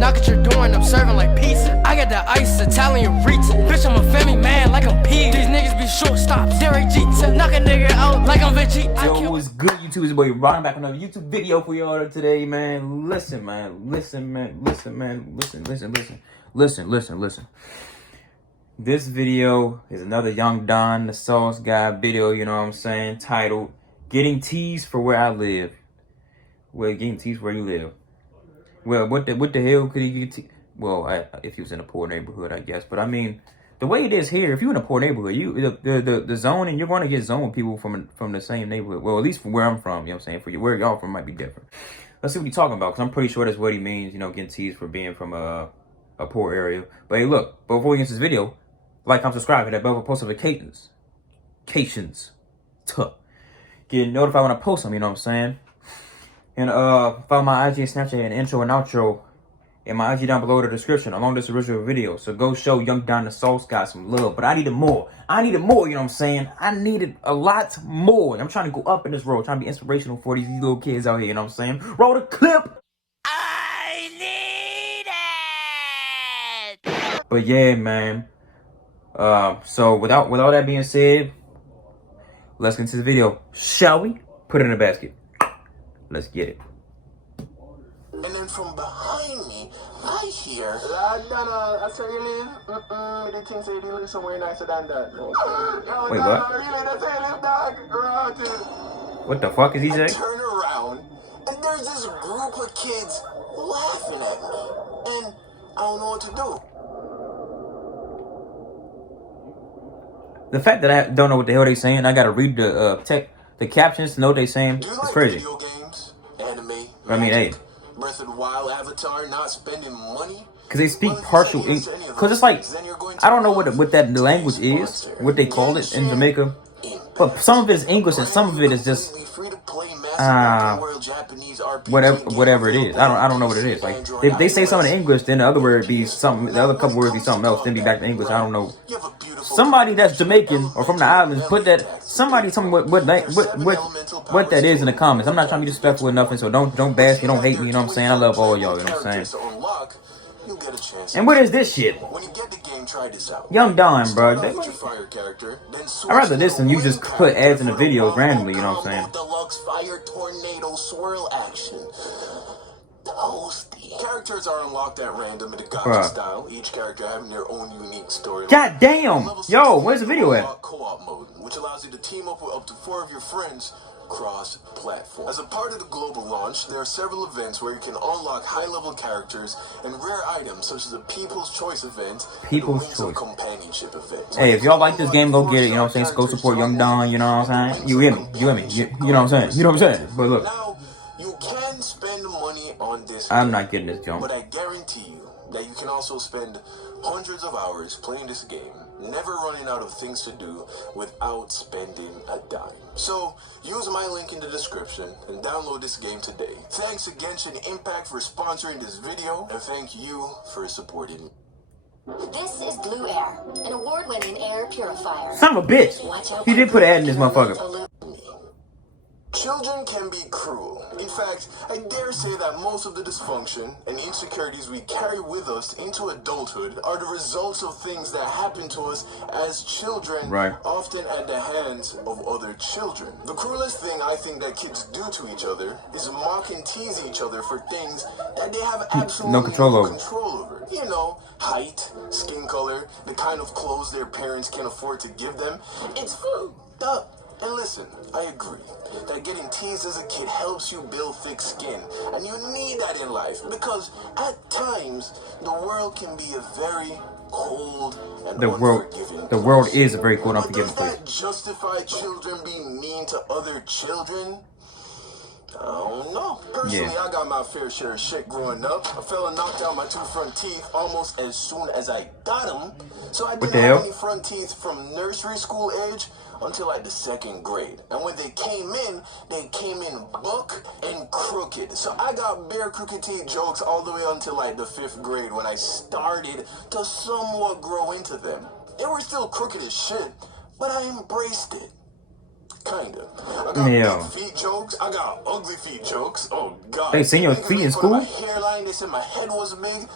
Knock at your door and I'm serving like pizza. I got the ice, Italian reach. Bitch, I'm a family man like I'm P. These niggas be shortstops. Derek Jeter. Knock a nigga out like I'm Vegeta. Yo, what's good, YouTube? It's your boy Ron back on another YouTube video for y'all today, man. Listen, man. Listen. This video is another Young Don, the Sauce Guy video, you know what I'm saying, titled Getting Teased for Where I Live. Well, getting teased where you live. Well, what the hell could he get teased? Well, if he was in a poor neighborhood, I guess. But I mean, the way it is here, if you're in a poor neighborhood, the zoning, you're going to get zoned people from the same neighborhood. Well, at least from where I'm from, you know what I'm saying? For you, where y'all from might be different. Let's see what he's talking about, because I'm pretty sure that's what he means, you know, getting teased for being from a poor area. But hey, look, before we get into this video, like, comment, subscribe, hit that bell for post notifications. Get notified when I post them, you know what I'm saying? And follow my IG and Snapchat and intro and outro in my IG down below in the description along this original video. So go show Young Don the Sauce Guy some love. But I needed more. You know what I'm saying? I needed a lot more. I'm trying to go up in this road, trying to be inspirational for these little kids out here, you know what I'm saying? Roll the clip! I need it! But yeah, man. So without all that being said, let's get into the video. Shall we? Put it in the basket. Let's get it. And then from behind me, I hear, that's where you live? They think say you live somewhere nicer than that. Wait, what? Really, that's where you live, dog? What the fuck is he I saying? turn around, and there's this group of kids laughing at me. And I don't know what to do. The fact that I don't know what the hell they saying, I gotta read the captions to know what they saying. It's crazy. Video games, anime, I mean, hey. Breath of the Wild, Avatar, not spending money? Because they speak partial English. Because it's like, I don't know what that language is, what they call it in Jamaica. But some of it is English and some of it is just, whatever it is. I don't know what it is. Like, if they say something in English, then the other word be something, the other couple words be something else, then be back to English. I don't know. Somebody that's Jamaican or from the islands, put that. Somebody tell me what that is in the comments. I'm not trying to be disrespectful or nothing, so don't bash me, don't hate me. You know what I'm saying? I love all y'all. You know what I'm saying? And what is this shit? When you get the game, try this out. Young Don, bro. I'd rather this than you just put ads in the videos randomly. You know what I'm saying? Deluxe fire tornado swirl action. Toasty. Characters are unlocked at random in the gacha style. Each character having their own unique story. God damn! Yo, where's the video at? Co-op mode, which allows you to team up with up to 4 of your friends cross-platform. As a part of the global launch, there are several events where you can unlock high-level characters and rare items, such as the People's Choice event, People's Choice companionship event. Hey, if y'all like this game, go get it. You know what I'm saying? Go support Young Don. You know what I'm saying? You hear me? You know what I'm saying? You know what I'm saying? But look, now you can spend money on this. I'm not getting this jump. But I guarantee you that you can also spend hundreds of hours playing this game, never running out of things to do without spending a dime. So use my link in the description and download this game today. Thanks again to Genshin Impact for sponsoring this video, and thank you for supporting me. This is Blue Air, an award-winning air purifier. Son of a bitch! He did put an ad in this motherfucker. Children can be cruel. In fact, I dare say that most of the dysfunction and insecurities we carry with us into adulthood are the results of things that happen to us as children, often at the hands of other children. The cruelest thing I think that kids do to each other is mock and tease each other for things that they have absolutely no control over. You know, height, skin color, the kind of clothes their parents can afford to give them. It's fucked up. And listen, I agree that getting teased as a kid helps you build thick skin, and you need that in life because at times the world can be a very cold and unforgiving. The world is a very cold and unforgiving place. Does that justify children being mean to other children? I don't know. Personally, I got my fair share of shit growing up. I fell and knocked out my 2 front teeth almost as soon as I got them. So I didn't have any front teeth from nursery school age until like the 2nd grade. And when they came in buck and crooked. So I got bare crooked teeth jokes all the way until like the 5th grade when I started to somewhat grow into them. They were still crooked as shit, but I embraced it. Kinda. I got Yeah. big feet jokes. I got ugly feet jokes. Oh God. They seen your Niggas feet made in fun of school? my hairline. They said my head was big,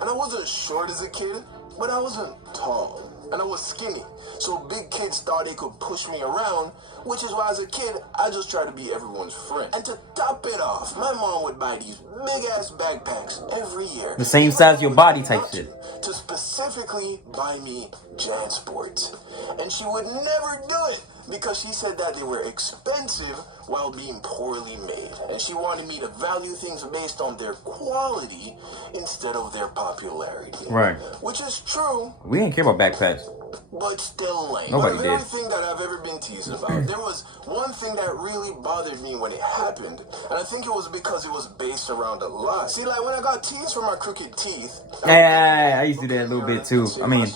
and I wasn't short as a kid, but I wasn't tall, and I was skinny. So big kids thought they could push me around, which is why as a kid I just tried to be everyone's friend. And to top it off, my mom would buy these big ass backpacks every year. The same size as your body type shit. To specifically buy me JanSports. And she would never do it because she said that they were expensive while being poorly made. And she wanted me to value things based on their quality instead of their popularity. Right. Which is true, We didn't care about backpacks. but still lame. Nobody But did. everything that I've ever been teased about, there was one thing that really bothered me when it happened, and I think it was because it was based around a lie. See, like when I got teased for my crooked teeth, Yeah, I used to do that a little bit too. I mean,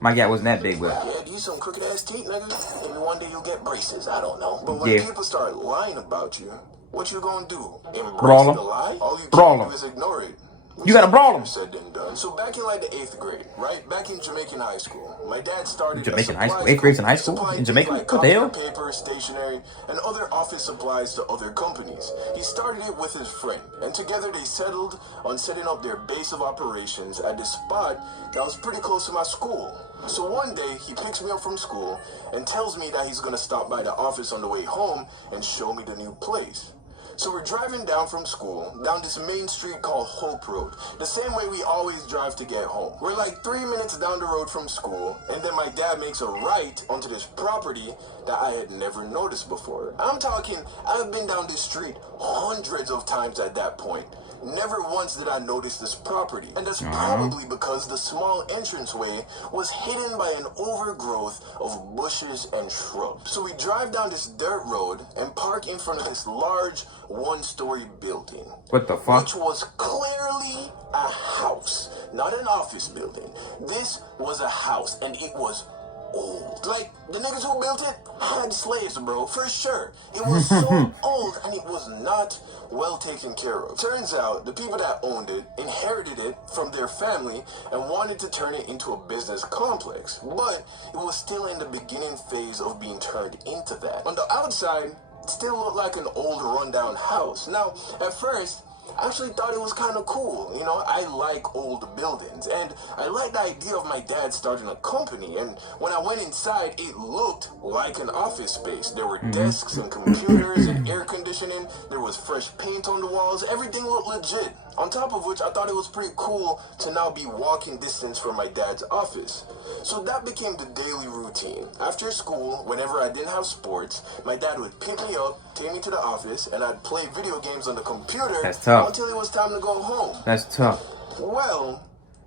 my guy wasn't that big, but yeah, these some crooked ass teeth, nigga. Maybe one day you'll get braces. I don't know. But when Yeah. people start lying about you, what you gonna do? Embrace Brawl 'em. the lie? All you Brawl can 'em. do is ignore it. You gotta brawl 'em. Said and done. So back in like the 8th grade, right? Back in Jamaican high school, my dad started Jamaican a high school? supply 8th grade's in high school? supplying In Jamaica? things like What the hell? copy, paper, stationery, and other office supplies to other companies. He started it with his friend, and together they settled on setting up their base of operations at this spot that was pretty close to my school. So one day he picks me up from school and tells me that he's gonna stop by the office on the way home and show me the new place. So we're driving down from school, down this main street called Hope Road, the same way we always drive to get home. We're like 3 minutes down the road from school, and then my dad makes a right onto this property that I had never noticed before. I'm talking, I've been down this street hundreds of times at that point. Never once did I notice this property. And that's probably because the small entranceway was hidden by an overgrowth of bushes and shrubs. So we drive down this dirt road and park in front of this large one-story building. what the fuck? Which was clearly a house, not an office building. This was a house, and it was old. Like, the niggas who built it had slaves, bro, for sure. It was so old, and it was not well taken care of. Turns out, the people that owned it inherited it from their family and wanted to turn it into a business complex. But it was still in the beginning phase of being turned into that. On the outside, it still looked like an old rundown house. Now, at first, I actually thought it was kind of cool. You know, I like old buildings, and I like the idea of my dad starting a company. And when I went inside, it looked like an office space. There were desks and computers and air conditioning. There was fresh paint on the walls. Everything looked legit. On top of which, I thought it was pretty cool to now be walking distance from my dad's office. So that became the daily routine. After school, whenever I didn't have sports, my dad would pick me up, take me to the office, and I'd play video games on the computer That's tough. until it was time to go home. That's tough. Well,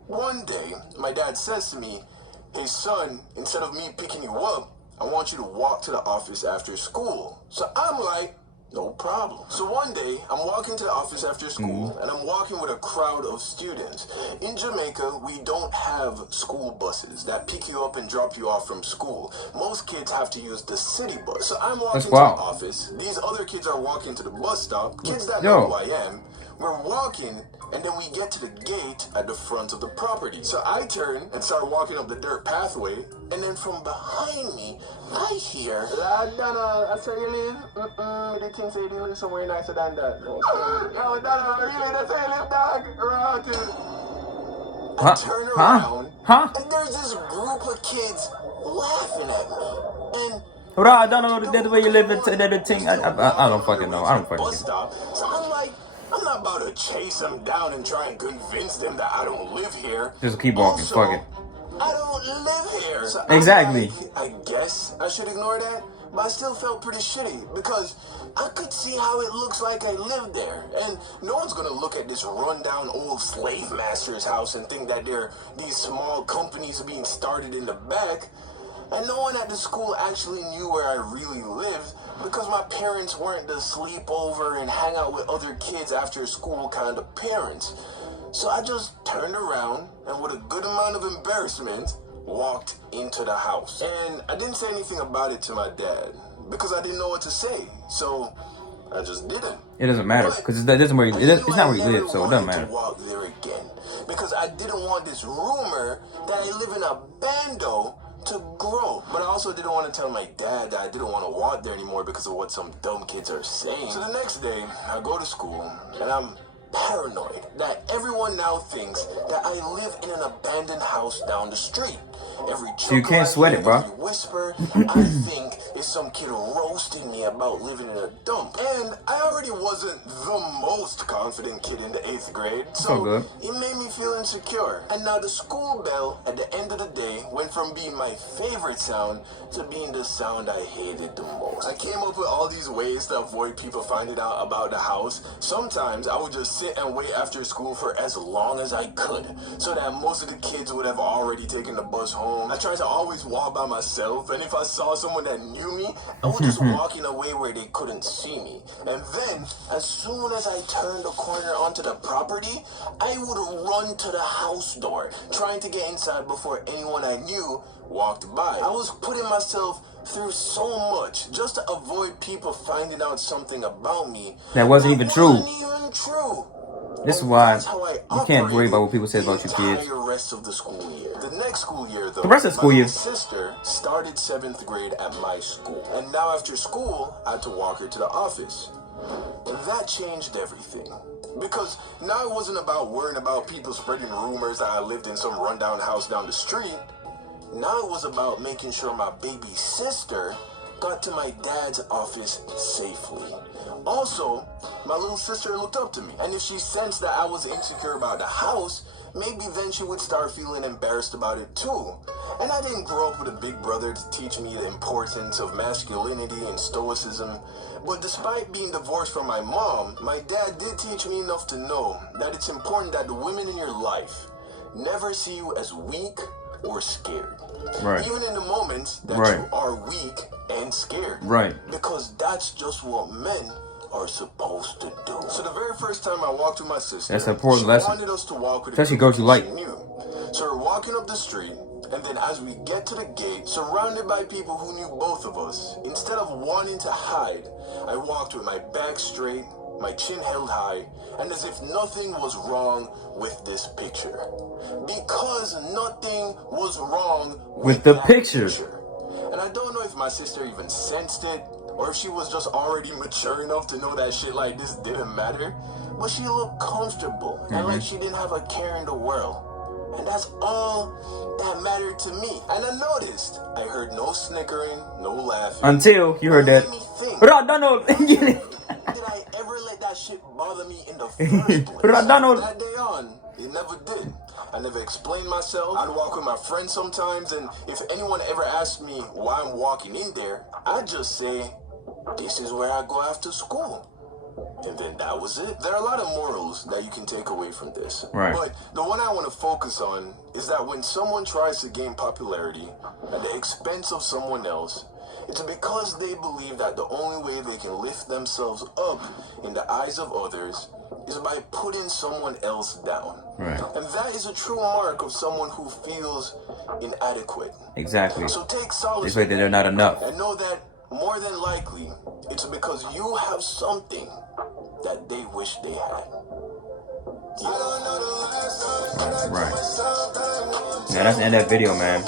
one day, my dad says to me, "Hey son, instead of me picking you up, I want you to walk to the office after school." So I'm like, no problem. So one day, I'm walking to the office after school, and I'm walking with a crowd of students. In Jamaica, we don't have school buses that pick you up and drop you off from school. Most kids have to use the city bus. So I'm walking to the wild. office. These other kids are walking to the bus stop. Kids that Yo. know who I am. We're walking, and then we get to the gate at the front of the property. So I turn and start walking up the dirt pathway, and then from behind me, I hear, "Donna, I say you live? They think say you live somewhere nicer than that." Yo, Donna, really, that's where you live, dog? Around I Huh? turn Huh? around, Huh? and there's this group of kids laughing at me. And Bro, I don't know the way you live. That thing. I don't fucking know. I don't fucking bus know. stop. So I'm like, I'm not about to chase them down and try and convince them that I don't live here. Just keep walking. Also, Fuck it. I don't live here. So I'm Exactly. like, I guess I should ignore that, but I still felt pretty shitty because I could see how it looks like I lived there. And no one's gonna look at this rundown old slave master's house and think that there are these small companies being started in the back. And no one at the school actually knew where I really lived because my parents weren't the sleepover and hang out with other kids after school kind of parents. So I just turned around and with a good amount of embarrassment, walked into the house. And I didn't say anything about it to my dad because I didn't know what to say. So I just didn't. It doesn't matter because it's not where you, it's not where you live, so it doesn't matter. To walk there again because I didn't want this rumor that I live in a bando to grow. But I also didn't want to tell my dad that I didn't want to walk there anymore because of what some dumb kids are saying. So the next day, I go to school, and I'm paranoid that everyone now thinks that I live in an abandoned house down the street. Every So you can't sweat it, bro. Every whisper, I think is some kid roasting me about living in a dump. And I already wasn't the most confident kid in the 8th grade, so it made me feel insecure. And now the school bell at the end of the day went from being my favorite sound to being the sound I hated the most. I came up with all these ways to avoid people finding out about the house. Sometimes I would just sit and wait after school for as long as I could, so that most of the kids would have already taken the bus home. I tried to always walk by myself, and if I saw someone that knew me, I would just walk in a way where they couldn't see me. And then, as soon as I turned the corner onto the property, I would run to the house door, trying to get inside before anyone I knew walked by. I was putting myself through so much just to avoid people finding out something about me that wasn't even true. true. This is why you can't worry about what people say about your kids. The rest of the school year. The next school year, though, the rest of the school year, my sister started 7th grade at my school, and now after school, I had to walk her to the office. That changed everything. Because now it wasn't about worrying about people spreading rumors that I lived in some rundown house down the street. Now it was about making sure my baby sister got to my dad's office safely. Also, my little sister looked up to me, and if she sensed that I was insecure about the house, maybe then she would start feeling embarrassed about it too. And I didn't grow up with a big brother to teach me the importance of masculinity and stoicism. But despite being divorced from my mom, my dad did teach me enough to know that it's important that the women in your life never see you as weak or scared. Right. Even in the moments that you are weak and scared. Right. Because that's just what men are supposed to do. So the very first time I walked with my sister, that's an important lesson. Wanted us to walk with especially girls you like. So we're walking up the street, and then as we get to the gate, surrounded by people who knew both of us, instead of wanting to hide, I walked with my back straight, my chin held high, and as if nothing was wrong with this picture. Because nothing was wrong with the that picture. And I don't know if my sister even sensed it, or if she was just already mature enough to know that shit like this didn't matter. But she looked comfortable, and like she didn't have a care in the world. And that's all that mattered to me. And I noticed, I heard no snickering, no laughing. Until you heard that. Donald. Did I ever let that shit bother me in the first place? Donald. That day on, it never did. I never explained myself. I'd walk with my friends sometimes, and if anyone ever asked me why I'm walking in there, I'd just say, this is where I go after school. And then that was it. There are a lot of morals that you can take away from this. Right. But the one I want to focus on is that when someone tries to gain popularity at the expense of someone else, it's because they believe that the only way they can lift themselves up in the eyes of others is by putting someone else down. Right. And that is a true mark of someone who feels inadequate. Exactly. So take solace they feel that they're not enough. and know that more than likely, it's because you have something that they wish they had. Right. Yeah, that's the end of that video, man.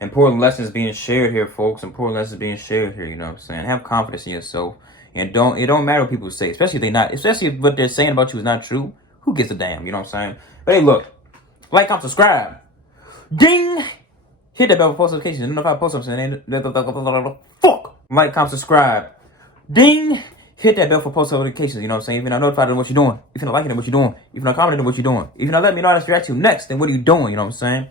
Important lessons being shared here, folks. Important lessons being shared here, you know what I'm saying? Have confidence in yourself. And it don't matter what people say, especially if what they're saying about you is not true. Who gives a damn, you know what I'm saying? But hey, look. Like, comment, subscribe. Ding! Hit that bell for post notifications. Don't know if I post something. Fuck! Like, comment, subscribe. Ding! Hit that bell for post notifications, you know what I'm saying? If you're not notified of what you're doing, if you're not liking it, what you're doing, if you're not commenting on what you're doing, if you're not letting me know how to react to next, then what are you doing, you know what I'm saying?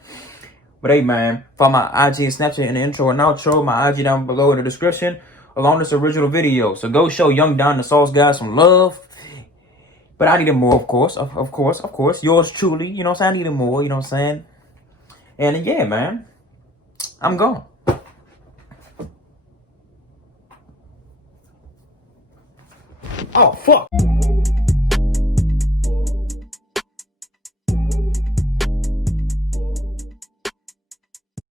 But hey, man, follow my IG and Snapchat in the intro and outro, my IG down below in the description, along this original video. So go show Young Don the Sauce guy some love. But I need him more, of course. Of course. Yours truly, you know what I'm saying? I need him more, you know what I'm saying? And yeah, man, I'm gone. Oh, fuck.